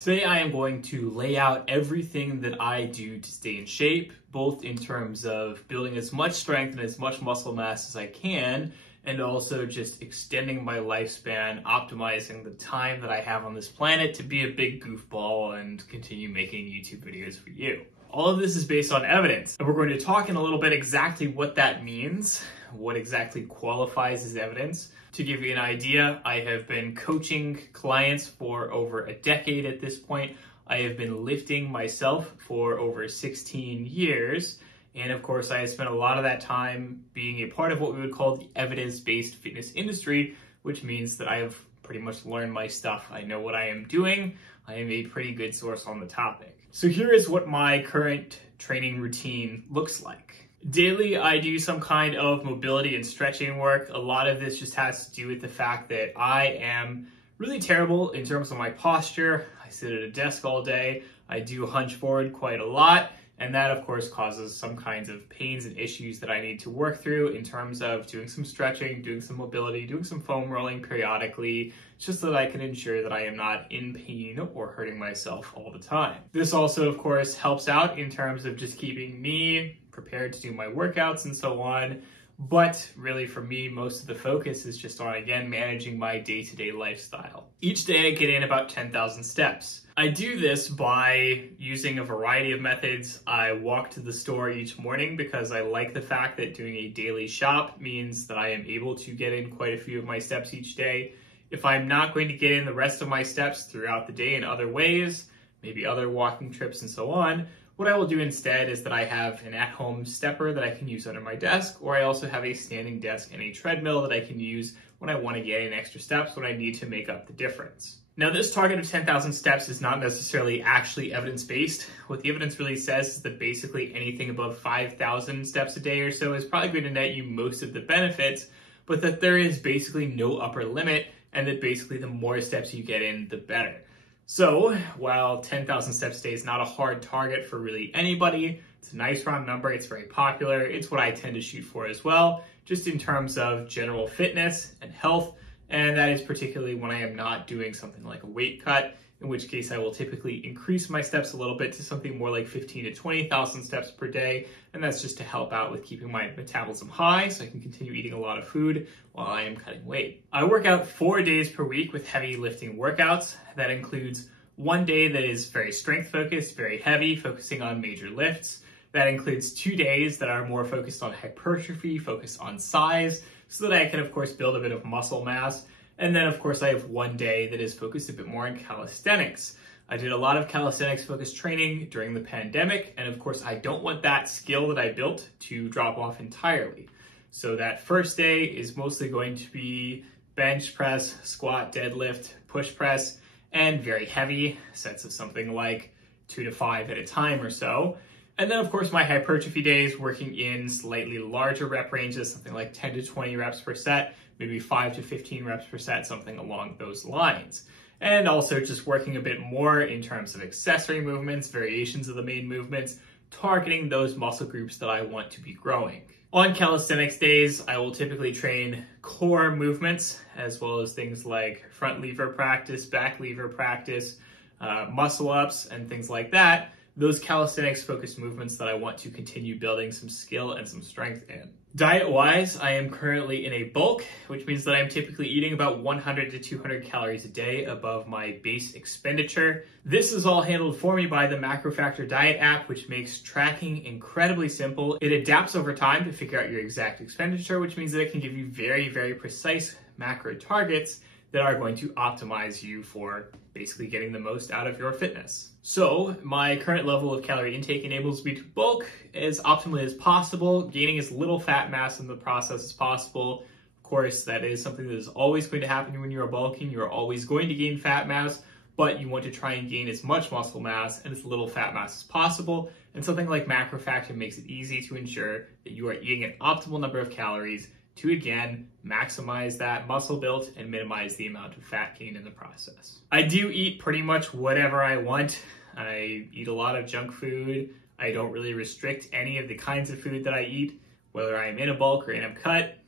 Today I am going to lay out everything that I do to stay in shape, both in terms of building as much strength and as much muscle mass as I can, and also just extending my lifespan, optimizing the time that I have on this planet to be a big goofball and continue making YouTube videos for you. All of this is based on evidence, and we're going to talk in a little bit exactly what that means, what exactly qualifies as evidence. To give you an idea, I have been coaching clients for over a decade at this point. I have been lifting myself for over 16 years. And of course, I have spent a lot of that time being a part of what we would call the evidence-based fitness industry, which means that I have pretty much learned my stuff. I know what I am doing. I am a pretty good source on the topic. So here is what my current training routine looks like. Daily, I do some kind of mobility and stretching work. A lot of this just has to do with the fact that I am really terrible in terms of my posture. I sit at a desk all day. I do hunch forward quite a lot. And that, of course, causes some kinds of pains and issues that I need to work through in terms of doing some stretching, doing some mobility, doing some foam rolling periodically, just so that I can ensure that I am not in pain or hurting myself all the time. This also, of course, helps out in terms of just keeping me prepared to do my workouts and so on. But really for me, most of the focus is just on, again, managing my day-to-day lifestyle. Each day I get in about 10,000 steps. I do this by using a variety of methods. I walk to the store each morning because I like the fact that doing a daily shop means that I am able to get in quite a few of my steps each day. If I'm not going to get in the rest of my steps throughout the day in other ways, maybe other walking trips and so on, what I will do instead is that I have an at-home stepper that I can use under my desk, or I also have a standing desk and a treadmill that I can use when I want to get in extra steps when I need to make up the difference. Now, this target of 10,000 steps is not necessarily actually evidence-based. What the evidence really says is that basically anything above 5,000 steps a day or so is probably going to net you most of the benefits, but that there is basically no upper limit, and that basically the more steps you get in, the better. So while 10,000 steps a day is not a hard target for really anybody, it's a nice round number, it's very popular, it's what I tend to shoot for as well, just in terms of general fitness and health, and that is particularly when I am not doing something like a weight cut, in which case I will typically increase my steps a little bit to something more like 15 to 20,000 steps per day, and that's just to help out with keeping my metabolism high so I can continue eating a lot of food while I am cutting weight. I work out 4 days per week with heavy lifting workouts. That includes one day that is very strength focused, very heavy, focusing on major lifts. That includes 2 days that are more focused on hypertrophy, focused on size, so that I can, of course, build a bit of muscle mass. And then, of course, I have one day that is focused a bit more on calisthenics. I did a lot of calisthenics-focused training during the pandemic, and of course, I don't want that skill that I built to drop off entirely. So that first day is mostly going to be bench press, squat, deadlift, push press, and very heavy sets of something like 2 to 5 at a time or so. And then, of course, my hypertrophy days working in slightly larger rep ranges, something like 10 to 20 reps per set, maybe 5 to 15 reps per set, something along those lines. And also just working a bit more in terms of accessory movements, variations of the main movements, targeting those muscle groups that I want to be growing. On calisthenics days, I will typically train core movements, as well as things like front lever practice, back lever practice, muscle ups, and things like that. Those calisthenics-focused movements that I want to continue building some skill and some strength in. Diet-wise, I am currently in a bulk, which means that I'm typically eating about 100 to 200 calories a day above my base expenditure. This is all handled for me by the MacroFactor Diet app, which makes tracking incredibly simple. It adapts over time to figure out your exact expenditure, which means that it can give you very, very precise macro targets that are going to optimize you for basically getting the most out of your fitness. So my current level of calorie intake enables me to bulk as optimally as possible, gaining as little fat mass in the process as possible. Of course, that is something that is always going to happen when you're bulking. You're always going to gain fat mass, but you want to try and gain as much muscle mass and as little fat mass as possible. And something like MacroFactor makes it easy to ensure that you are eating an optimal number of calories to, again, maximize that muscle build and minimize the amount of fat gain in the process. I do eat pretty much whatever I want. I eat a lot of junk food. I don't really restrict any of the kinds of food that I eat, whether I'm in a bulk or in a cut.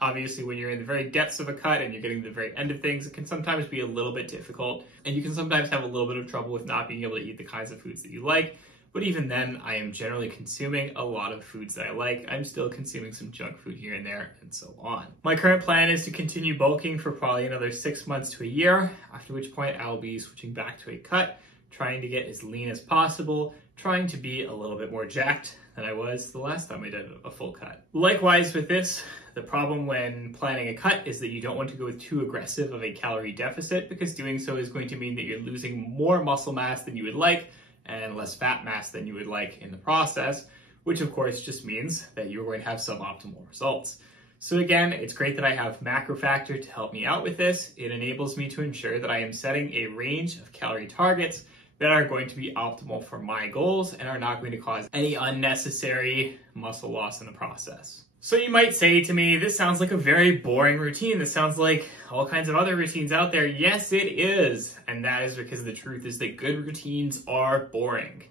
Obviously, when you're in the very depths of a cut and you're getting to the very end of things, it can sometimes be a little bit difficult, and you can sometimes have a little bit of trouble with not being able to eat the kinds of foods that you like. But even then, I am generally consuming a lot of foods that I like. I'm still consuming some junk food here and there, and so on. My current plan is to continue bulking for probably another 6 months to a year, after which point I'll be switching back to a cut, trying to get as lean as possible, trying to be a little bit more jacked than I was the last time I did a full cut. Likewise with this, the problem when planning a cut is that you don't want to go with too aggressive of a calorie deficit, because doing so is going to mean that you're losing more muscle mass than you would like, and less fat mass than you would like in the process, which of course just means that you're going to have suboptimal results. So again, it's great that I have MacroFactor to help me out with this. It enables me to ensure that I am setting a range of calorie targets that are going to be optimal for my goals and are not going to cause any unnecessary muscle loss in the process. So you might say to me, this sounds like a very boring routine. This sounds like all kinds of other routines out there. Yes, it is. And that is because the truth is that good routines are boring.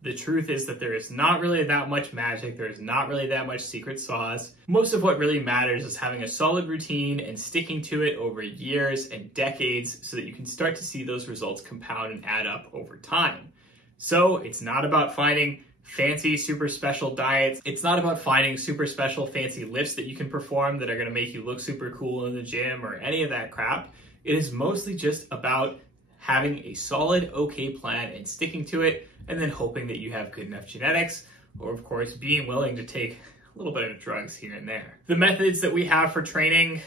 The truth is that there is not really that much magic. There is not really that much secret sauce. Most of what really matters is having a solid routine and sticking to it over years and decades so that you can start to see those results compound and add up over time. So it's not about finding fancy, super special diets. It's not about finding super special fancy lifts that you can perform that are going to make you look super cool in the gym or any of that crap. It is mostly just about having a solid, okay plan and sticking to it, and then hoping that you have good enough genetics, or of course, being willing to take a little bit of drugs here and there. The methods that we have for training,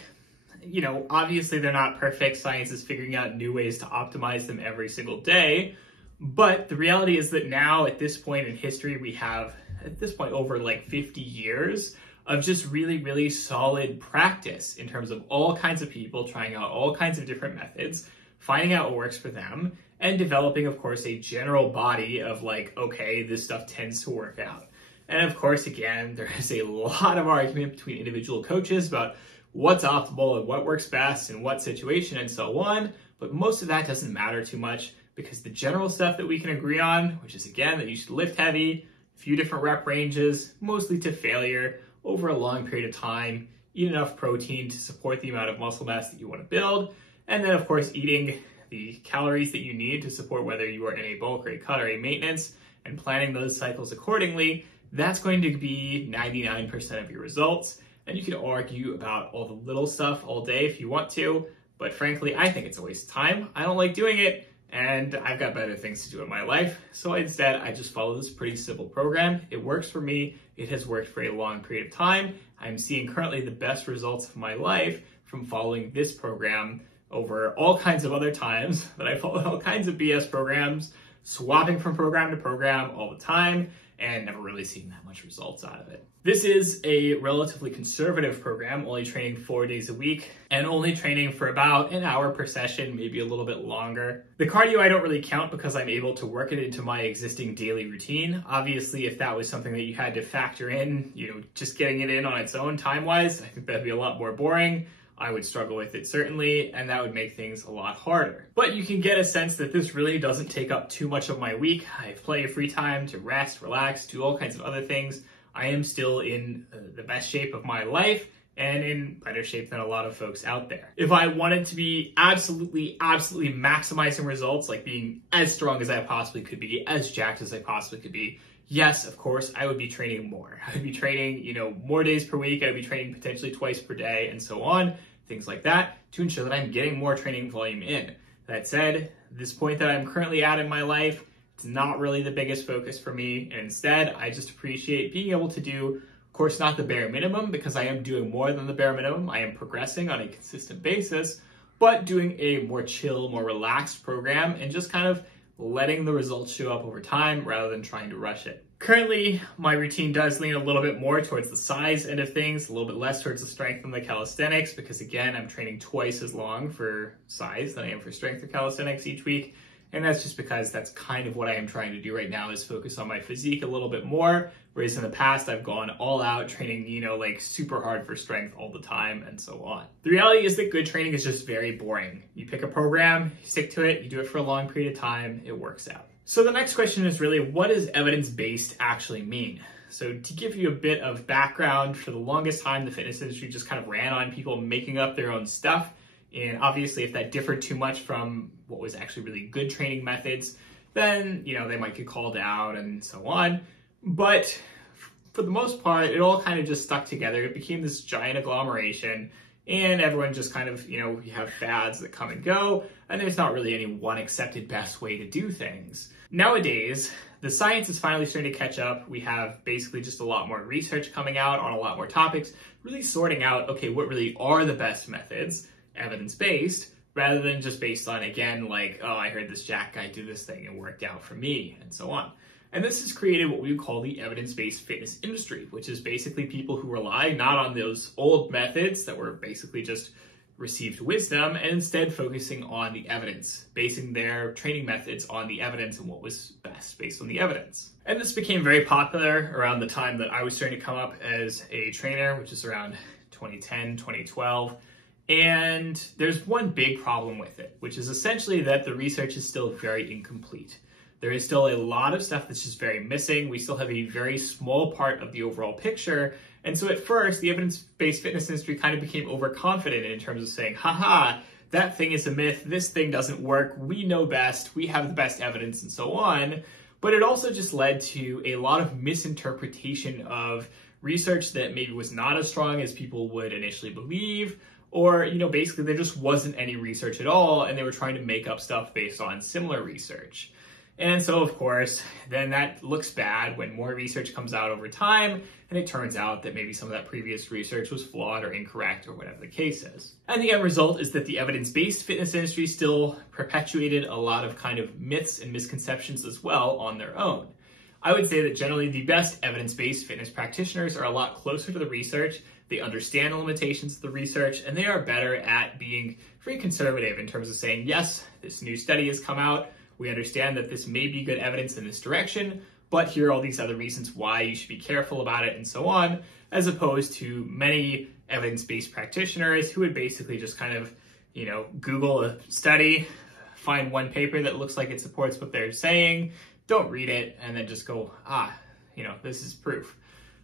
obviously they're not perfect. Science is figuring out new ways to optimize them every single day. But the reality is that now, at this point in history, we have, at this point, over like 50 years of just really, really solid practice in terms of all kinds of people trying out all kinds of different methods, finding out what works for them, and developing, of course, a general body of like, okay, this stuff tends to work out. And of course, again, there is a lot of argument between individual coaches about what's optimal and what works best in what situation and so on. But most of that doesn't matter too much, because the general stuff that we can agree on, which is again that you should lift heavy, a few different rep ranges, mostly to failure over a long period of time, eat enough protein to support the amount of muscle mass that you want to build, and then of course eating the calories that you need to support whether you are in a bulk or a cut or a maintenance, and planning those cycles accordingly. That's going to be 99% of your results. And you can argue about all the little stuff all day if you want to, but frankly, I think it's a waste of time. I don't like doing it, and I've got better things to do in my life. So instead, I just follow this pretty simple program. It works for me. It has worked for a long period of time. I'm seeing currently the best results of my life from following this program over all kinds of other times that I followed all kinds of BS programs, swapping from program to program all the time, and never really seeing that much results out of it. This is a relatively conservative program, only training 4 days a week and only training for about an hour per session, maybe a little bit longer. The cardio I don't really count because I'm able to work it into my existing daily routine. Obviously, if that was something that you had to factor in, just getting it in on its own time-wise, I think that'd be a lot more boring. I would struggle with it certainly, and that would make things a lot harder. But you can get a sense that this really doesn't take up too much of my week. I have plenty of free time to rest, relax, do all kinds of other things. I am still in the best shape of my life and in better shape than a lot of folks out there. If I wanted to be absolutely maximizing results, like being as strong as I possibly could be, as jacked as I possibly could be, yes, of course, I would be training more. I would be training, more days per week. I would be training potentially twice per day and so on, things like that, to ensure that I'm getting more training volume in. That said, this point that I'm currently at in my life, it's not really the biggest focus for me. And instead, I just appreciate being able to do, of course, not the bare minimum, because I am doing more than the bare minimum. I am progressing on a consistent basis, but doing a more chill, more relaxed program and just kind of letting the results show up over time rather than trying to rush it. Currently, my routine does lean a little bit more towards the size end of things, a little bit less towards the strength and the calisthenics, because again, I'm training twice as long for size than I am for strength or calisthenics each week. And that's just because that's kind of what I am trying to do right now, is focus on my physique a little bit more. Whereas in the past, I've gone all out training, like super hard for strength all the time and so on. The reality is that good training is just very boring. You pick a program, you stick to it, you do it for a long period of time, it works out. So the next question is really, what does evidence-based actually mean? So to give you a bit of background, for the longest time, the fitness industry just kind of ran on people making up their own stuff. And obviously, if that differed too much from what was actually really good training methods, then, they might get called out and so on. But for the most part, it all kind of just stuck together. It became this giant agglomeration, and everyone just kind of, you have fads that come and go, and there's not really any one accepted best way to do things. Nowadays, the science is finally starting to catch up. We have basically just a lot more research coming out on a lot more topics, really sorting out, okay, what really are the best methods, evidence-based, rather than just based on, again, like, oh, I heard this Jack guy do this thing, it worked out for me, and so on. And this has created what we would call the evidence-based fitness industry, which is basically people who rely not on those old methods that were basically just received wisdom, and instead focusing on the evidence, basing their training methods on the evidence and what was best based on the evidence. And this became very popular around the time that I was starting to come up as a trainer, which is around 2010, 2012. And there's one big problem with it, which is essentially that the research is still very incomplete. There is still a lot of stuff that's just very missing. We still have a very small part of the overall picture. And so at first, the evidence-based fitness industry kind of became overconfident in terms of saying, haha, that thing is a myth, this thing doesn't work, we know best, we have the best evidence, and so on. But it also just led to a lot of misinterpretation of research that maybe was not as strong as people would initially believe, or, basically there just wasn't any research at all, and they were trying to make up stuff based on similar research. And so, of course, then that looks bad when more research comes out over time, and it turns out that maybe some of that previous research was flawed or incorrect or whatever the case is. And the end result is that the evidence-based fitness industry still perpetuated a lot of kind of myths and misconceptions as well on their own. I would say that generally the best evidence-based fitness practitioners are a lot closer to the research, they understand the limitations of the research, and they are better at being very conservative in terms of saying, yes, this new study has come out, we understand that this may be good evidence in this direction, but here are all these other reasons why you should be careful about it and so on, as opposed to many evidence-based practitioners who would basically just kind of, Google a study, find one paper that looks like it supports what they're saying, don't read it, and then just go, this is proof.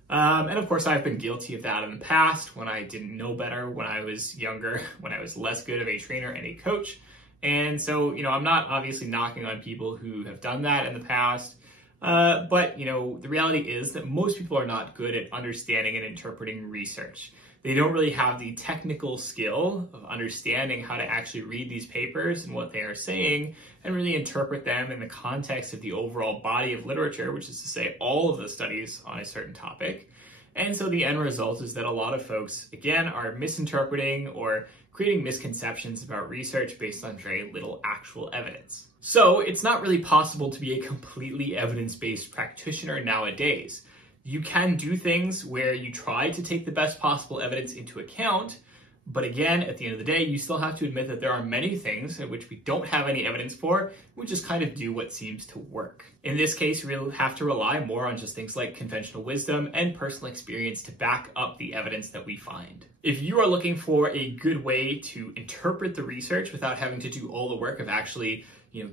And of course, I've been guilty of that in the past when I didn't know better, when I was younger, when I was less good of a trainer and a coach. And so, I'm not obviously knocking on people who have done that in the past, but, the reality is that most people are not good at understanding and interpreting research. They don't really have the technical skill of understanding how to actually read these papers and what they are saying and really interpret them in the context of the overall body of literature, which is to say all of the studies on a certain topic. And so the end result is that a lot of folks, again, are misinterpreting or creating misconceptions about research based on very little actual evidence. So it's not really possible to be a completely evidence-based practitioner nowadays. You can do things where you try to take the best possible evidence into account, but again, at the end of the day, you still have to admit that there are many things in which we don't have any evidence for, we just kind of do what seems to work. In this case, we'll have to rely more on just things like conventional wisdom and personal experience to back up the evidence that we find. If you are looking for a good way to interpret the research without having to do all the work of actually,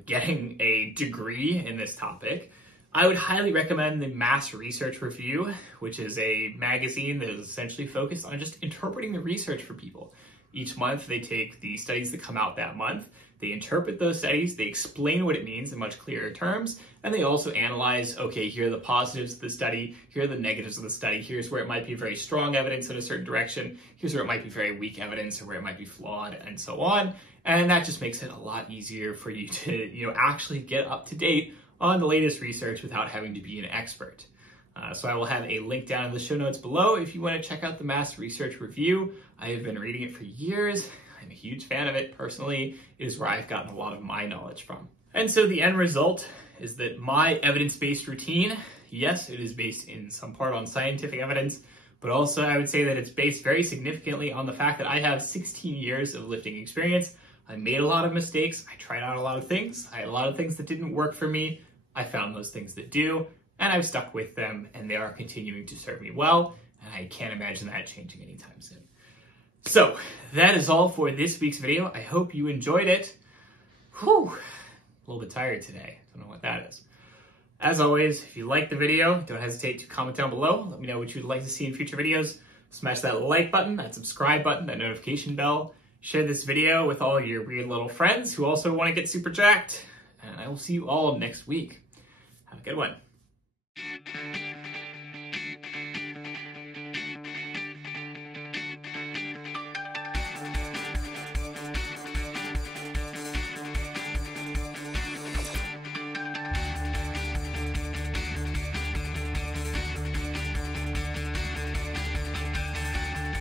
getting a degree in this topic, I would highly recommend the Mass Research Review, which is a magazine that is essentially focused on just interpreting the research for people. Each month, they take the studies that come out that month, they interpret those studies, they explain what it means in much clearer terms, and they also analyze, okay, here are the positives of the study, here are the negatives of the study, here's where it might be very strong evidence in a certain direction, here's where it might be very weak evidence, or where it might be flawed, and so on. And that just makes it a lot easier for you to, actually get up to date on the latest research without having to be an expert. So I will have a link down in the show notes below if you want to check out the Mass Research Review. I have been reading it for years. I'm a huge fan of it personally. It is where I've gotten a lot of my knowledge from. And so the end result is that my evidence-based routine, yes, it is based in some part on scientific evidence, but also I would say that it's based very significantly on the fact that I have 16 years of lifting experience. I made a lot of mistakes. I tried out a lot of things. I had a lot of things that didn't work for me. I found those things that do, and I've stuck with them, and they are continuing to serve me well, and I can't imagine that changing anytime soon. So that is all for this week's video. I hope you enjoyed it. Whew, a little bit tired today. Don't know what that is. As always, if you like the video, don't hesitate to comment down below. Let me know what you'd like to see in future videos. Smash that like button, that subscribe button, that notification bell. Share this video with all your weird little friends who also want to get super jacked. And I will see you all next week. Have a good one.